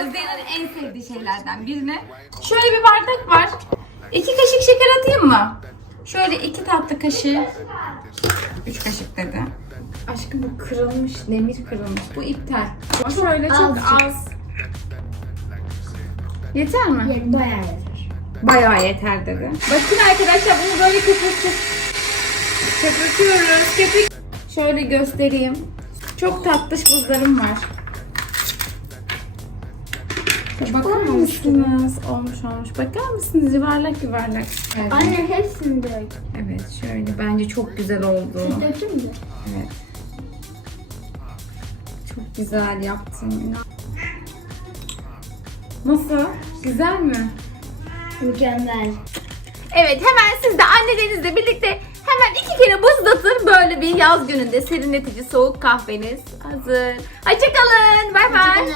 Özde'nin en sevdiği şeylerden birini. Şöyle bir bardak var. İki kaşık şeker atayım mı? Şöyle iki tatlı kaşığı. Üç kaşık dedi. Aşkım bu kırılmış, demir kırılmış. Bu iptal. Şöyle çok Azıcık. az. Yeter mi? Yani bayağı yeter. Bayağı yeter dedi. Bakın arkadaşlar bunu böyle köpürtüp köpürtüyoruz. Köpük. Şöyle göstereyim. Çok tatlış buzlarım var. Bakar mısınız? Olmuş olmuş. Bakar mısınız? Yuvarlak yuvarlak. Evet. Anne hepsini dök. Evet şöyle bence çok güzel oldu. Döktün mü? Evet. Çok güzel yaptın. Nasıl? Güzel mi? Mükemmel. Evet hemen siz de annelerinizle birlikte hemen iki kere buzlatın. Böyle bir yaz gününde serinletici soğuk kahveniz hazır. Hoşçakalın. Bay bay.